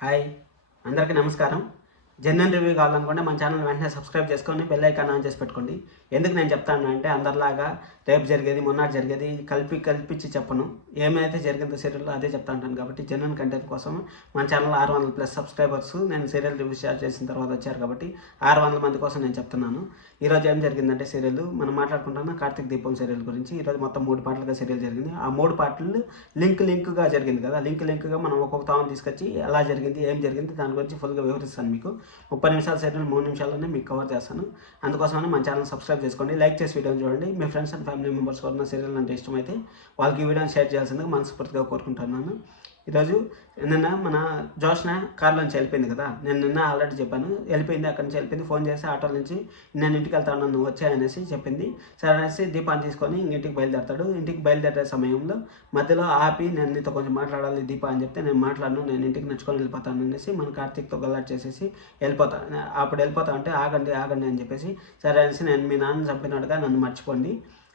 Hi అందరికీ నమస్కారం. General review కావాలనుకుంటే మన ఛానల్ వెంటనే సబ్స్క్రైబ్ చేసుకొని బెల్ ఐకాన్ ఆన్ చేసి పెట్టుకోండి. ఎందుకు నేను చెప్తాను అంటే అందరిలాగా రేపు జరిగేది మొన్నటి జరిగేది కల్పించి చెప్పను. ఏమైతే జరిగిందో సీరియల్లో అదే చెప్తా ఉంటాను. కాబట్టి జనరల్ కంటెంట్ కోసం మన ఛానల్ 600+ సబ్స్క్రైబర్స్ నేను సీరియల్ రివ్యూ స్టార్ట్ చేసిన తర్వాత వచ్చారు. కాబట్టి 600 మంది కోసం నేను చెప్తున్నాను. ఈరోజు ఏం జరిగిందంటే సీరియల్ మనం మాట్లాడుకుంటున్న కార్తీక్ దీపం సీరియల్ గురించి. ఈరోజు మొత్తం 3 పార్ట్లుగా సీరియల్ జరిగింది. ఆ 3 పార్ట్లు లింక్గా జరిగింది కదా. లింక్గా మనం ఒక్కొక్క తాను తీసుకొచ్చి ఎలా జరిగింది ఏం జరిగింది దాని గురించి ఫుల్గా వివరిస్తాను. మీకు 30 నిమిషాల సీరియల్ 3 నిమిషాల్లోనే మీకు కవర్ చేస్తాను. అందుకోసమని మన ఛానల్ సబ్స్క్రైబ్ చేసుకోండి, లైక్ చేసి వీడియోని చూడండి. మీ ఫ్రెండ్స్ అండ్ ఫ్యామిలీ మెంబర్స్ ఉన్న సీరియల్ అంటే ఇష్టమైతే వాళ్ళకి ఈ వీడియోని షేర్ చేయాల్సిందిగా మనస్ఫూర్తిగా కోరుకుంటున్నాను. ఈరోజు నిన్న మన జోష్న కార్లోంచి వెళ్ళిపోయింది కదా. నేను నిన్న ఆల్రెడీ చెప్పాను, వెళ్ళిపోయింది. అక్కడి నుంచి వెళ్ళిపోయింది. ఫోన్ చేసి ఆటో నుంచి నేను ఇంటికి వెళ్తాను నువ్వు వచ్చాయనేసి చెప్పింది. సరే అనేసి దీపాన్ని తీసుకొని ఇంటికి బయలుదేరతాడు. ఇంటికి బయలుదేరే సమయంలో మధ్యలో ఆపి నేను నీతో కొంచెం మాట్లాడాలి దీప అని చెప్తే నేను మాట్లాడను, నేను ఇంటికి నడుచుకొని వెళ్ళిపోతాను అనేసి మన కార్తీక్తో గల్లాట్ చేసేసి వెళ్ళిపోతాను. అప్పుడు వెళ్ళిపోతా అంటే ఆగండి అని చెప్పేసి సరే అనేసి నేను మీ నాన్న చంపినాడుగా నన్ను మర్చిపోండి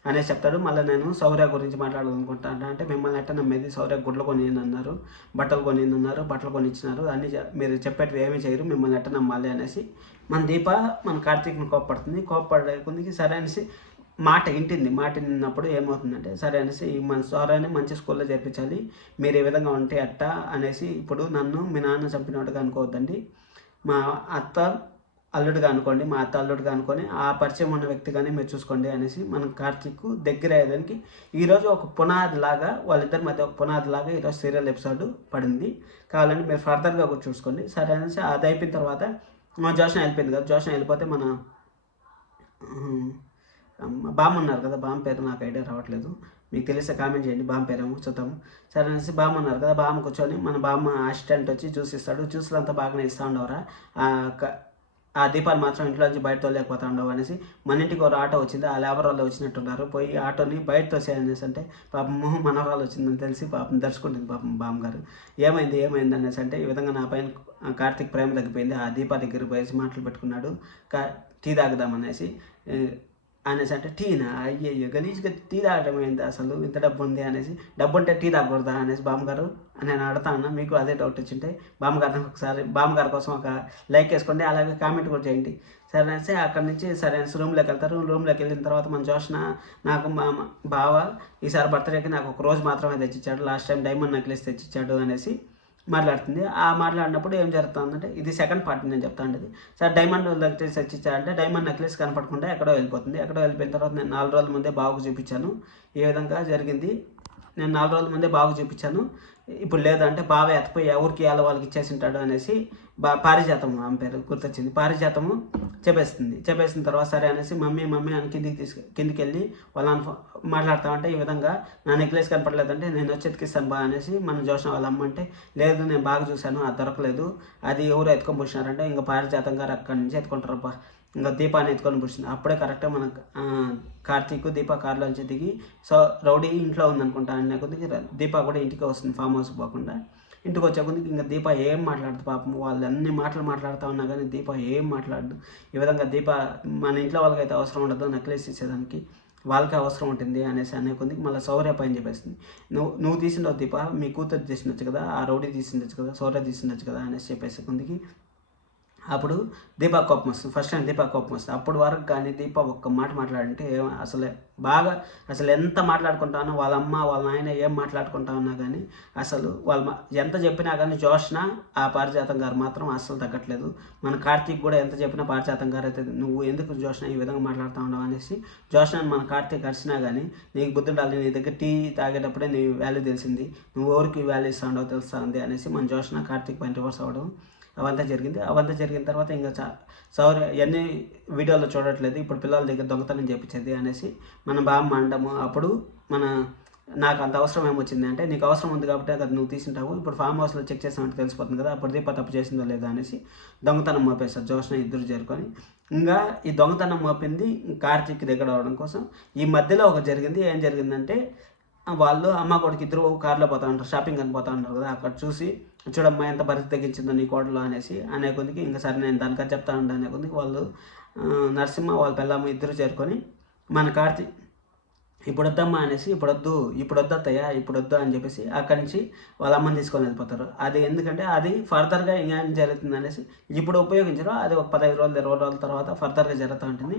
అనేసి చెప్తాడు. మళ్ళీ నేను శౌర్య గురించి మాట్లాడాలనుకుంటాను. అంటే మిమ్మల్ని ఎట్ట నమ్మేది, శౌర్య గుడ్లు కొని అన్నారు, బట్టలు కొని ఇచ్చినారు, అన్నీ మీరు చెప్పేటివి ఏమీ చేయరు, మిమ్మల్ని ఎట్ట నమ్మాలి అనేసి మన దీప మన కార్తీక్ని కోప్పడుతుంది. కోప్పడే కొందికి సరే అనేసి మాట విన్నప్పుడు ఏమవుతుందంటే సరే అనేసి మన శౌర్యాన్ని మంచి స్కూల్లో చేర్పించాలి, మీరు ఏ విధంగా ఉంటే అట్ట అనేసి ఇప్పుడు నన్ను మీ నాన్న చంపినట్టుగా అనుకోవద్దండి, మా అత్త అల్లుడుగా అనుకోండి, మా అత్త అల్లుడుగా అనుకొని ఆ పరిచయం ఉన్న వ్యక్తిగానే మీరు చూసుకోండి అనేసి మనం కార్తీక్ దగ్గర అయ్యేదానికి ఈరోజు ఒక పునాది లాగా వాళ్ళిద్దరి మధ్య ఒక పునాది లాగా ఈరోజు సీరియల్ ఎపిసోడ్ పడింది. కావాలంటే మీరు ఫర్దర్గా కూడా చూసుకోండి. సరే అనేసి అది అయిపోయిన తర్వాత మా జోష్న వెళ్ళిపోయింది కదా. జోష్న వెళ్ళిపోతే మన బామ్మ ఉన్నారు కదా, బామ్మ పేరు నాకు ఐడియా రావట్లేదు, మీకు తెలిస్తే కామెంట్ చేయండి. బామ్మ పేరేమో చూద్దాము. సరే అనేసి బామ్మ ఉన్నారు కదా, బామ్మ కూర్చొని మన బామ్మ అసిస్టెంట్ వచ్చి జ్యూస్ ఇస్తాడు. జ్యూస్లు అంతా బాగానే ఇస్తూ ఉండవరా, ఆ దీపాలు మాత్రం ఇంట్లో నుంచి బయట తోలేకపోతా ఉండవు అనేసి మన ఇంటికి ఒక ఆటో వచ్చింది. ఆ లేబర్ వాళ్ళు వచ్చినట్టున్నారు, పోయి ఆటోని బయట తోసేయనేసి అంటే పాపం మనవరాలు వచ్చిందని తెలిసి పాపం దర్శకుంటుంది పాపం బామ్మగారు. ఏమైంది అనేసి అంటే ఈ విధంగా నా పైన కార్తీక్ ప్రేమ తగ్గిపోయింది, ఆ దీపా దగ్గర పోయేసి మాటలు పెట్టుకున్నాడు, టీ తాగుదామనేసి అంటే టీనా, అయ్యయ్యో గలీజ్గా టీ తాగడం ఏంటి అసలు, ఇంత డబ్బు ఉంది అనేసి, డబ్బు ఉంటే టీ తాగకూడదా అనేసి బామ్మగారు నేను అడతా ఉన్నా. మీకు అదే డౌట్ వచ్చింటే బామ్మగారిని ఒకసారి బామ్మగారి కోసం ఒక లైక్ వేసుకోండి, అలాగే కామెంట్ కూడా చేయండి. సరే అనేసి అక్కడి నుంచి సరే అనేసి రూమ్లోకి వెళ్తారు. రూమ్లోకి వెళ్ళిన తర్వాత మన జోష్న నాకు మా బావ ఈసారి బర్త్డేకి నాకు ఒక రోజు మాత్రమే తెచ్చిచ్చాడు, లాస్ట్ టైం డైమండ్ నెక్లెస్ తెచ్చిచ్చాడు అనేసి మాట్లాడుతుంది. ఆ మాట్లాడినప్పుడు ఏం జరుగుతుందంటే ఇది సెకండ్ పార్ట్ నేను చెప్తాను. అది సార్ డైమండ్ నెక్లెస్ తెచ్చిచ్చారంటే డైమండ్ నెక్లెస్ కనపడకుండా ఎక్కడో వెళ్ళిపోతుంది. ఎక్కడో వెళ్ళిపోయిన తర్వాత నేను 4 రోజుల ముందే బాబుకు చూపించాను. ఏ విధంగా జరిగింది, నేను 4 రోజుల ముందే బాబుకు చూపించాను, ఇప్పుడు లేదంటే బాగా ఎత్తపోయి ఎవరికి వాళ్ళకి ఇచ్చేసి ఉంటాడు అనేసి పారిజాతము ఆమె పేరు గుర్తొచ్చింది. పారిజాతము చెప్పేసిన తర్వాత సరే అనేసి మమ్మీ అని కిందికి వెళ్ళి వాళ్ళని మాట్లాడతామంటే ఈ విధంగా నా నెక్లెస్ కనపడలేదంటే నేను వచ్చి ఎతికిస్తాను బా అనేసి మన జోష్న వాళ్ళ అమ్మ అంటే లేదు నేను బాగా చూశాను అది దొరకలేదు, అది ఎవరు ఎత్తుకొని పుట్టినారంటే ఇంకా పారిజాతం గారు అక్కడి నుంచి ఎత్తుకుంటారబ్బా, ఇంకా దీపాన్ని ఎత్తుకొని పుట్టింది. అప్పుడే కరెక్ట్గా మన కార్తీక్ దీపా కార్లోంచి దిగి సో రౌడీ ఇంట్లో ఉందనుకుంటా అనే కొద్దికి దీపా కూడా ఇంటికి వస్తుంది, ఫామ్ హౌస్ పోకుండా. ఇంటికి వచ్చే కొద్దికి ఇంకా దీప ఏం మాట్లాడుతుంది పాపం, వాళ్ళు అన్ని మాటలు మాట్లాడుతూ ఉన్నా కానీ దీప ఏం మాట్లాడదు. ఈ విధంగా దీప మన ఇంట్లో వాళ్ళకైతే అవసరం ఉండదు నెక్లెస్ ఇచ్చేదానికి, వాళ్ళకి అవసరం ఉంటుంది అనేసి అనే కొద్దికి మళ్ళీ శౌర్య పైన చెప్పేస్తుంది. నువ్వు తీసిండవు దీప, మీ కూతురు తీసిండొచ్చు కదా, ఆ రౌడీ తీసిండొచ్చు కదా, శౌర్య తీసిండొచ్చు కదా అనేసి చెప్పేసి కొద్దికి అప్పుడు దీపా కోపం వస్తుంది. ఫస్ట్ టైం దీపా కోపం వస్తుంది. అప్పటి వరకు కానీ దీప ఒక్క మాట మాట్లాడంటే అసలు ఎంత మాట్లాడుకుంటానో వాళ్ళ అమ్మ వాళ్ళ నాయన ఏం మాట్లాడుకుంటా ఉన్నా కానీ అసలు ఎంత చెప్పినా కానీ జోష్న ఆ పారిజాతం గారు మాత్రం అస్సలు తగ్గట్లేదు. మన కార్తీక్ కూడా ఎంత చెప్పినా పారిజాతం గారు అయితే నువ్వు ఎందుకు జోష్న ఈ విధంగా మాట్లాడుతూ ఉన్నావు అనేసి జోష్న మన కార్తీక్ అరిచినా కానీ నీకు బుద్ధి ఉండాలి, నీ దగ్గర టీ తాగేటప్పుడే నీ వాల్యూ తెలిసింది, నువ్వు ఎవరికి వాల్యూ ఇస్తా ఉండవు తెలుస్తుంది అనేసి మన జోష్న కార్తీక్ పైన రివర్స్ అవ్వడం అవంతా జరిగిన తర్వాత ఇంకా శౌర్య ఎన్ని వీడియోలో చూడట్లేదు, ఇప్పుడు పిల్లల దగ్గర దొంగతనం చేపించేది అనేసి మన బామ్మ అండము. అప్పుడు నాకు అంత అవసరం ఏమొచ్చింది అంటే నీకు అవసరం ఉంది కాబట్టి అది నువ్వు తీసుంటావు, ఇప్పుడు ఫామ్ హౌస్లో చెక్ చేసామంటే తెలిసిపోతుంది కదా, అప్పుడు దీప తప్పు చేసిందో లేదా అనేసి దొంగతనం మోపేస్తారు జోష్న ఇద్దరు చేరుకొని. ఇంకా ఈ దొంగతనం మోపింది కార్తీక్ దగ్గర అవడం కోసం. ఈ మధ్యలో జరిగింది. ఏం జరిగిందంటే వాళ్ళు అమ్మ కొడుకు ఇద్దరు కార్లో పోతా ఉంటారు, షాపింగ్ అని పోతా ఉంటారు కదా, అక్కడ చూసి చూడమ్మా ఎంత పరిస్థితి తగ్గించిందో నీ కోడలో అనేసి అనే కొద్దికి ఇంకా సరే నేను దానికని చెప్తా ఉంటాను అనే కొద్దికి వాళ్ళు నరసింహ వాళ్ళ పిల్లమ్మ ఇద్దరు చేరుకొని మన ఇప్పుడు వద్దమ్మా అనేసి ఇప్పుడు వద్దు అత్తయ్య ఇప్పుడు వద్దు అని చెప్పేసి అక్కడి నుంచి వాళ్ళ అమ్మని తీసుకొని వెళ్ళిపోతారు. అది ఎందుకంటే అది ఫర్దర్గా ఏం జరుగుతుంది అనేసి ఇప్పుడు ఉపయోగించరు, అది ఒక 15 రోజులు 20 రోజుల తర్వాత ఫర్దర్గా జరుగుతూ ఉంటుంది.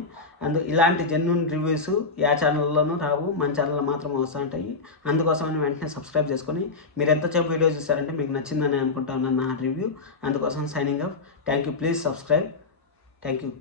ఇలాంటి జెన్యూన్ రివ్యూస్ యా ఛానల్లోనూ రావు, మన ఛానల్లో మాత్రం వస్తూ ఉంటాయి. అందుకోసమని వెంటనే సబ్స్క్రైబ్ చేసుకొని మీరు ఎంతసేపు వీడియో చూస్తారంటే మీకు నచ్చిందని అనుకుంటా ఉన్నాను నా రివ్యూ. అందుకోసం signing off. Thank you. Please subscribe. Thank you.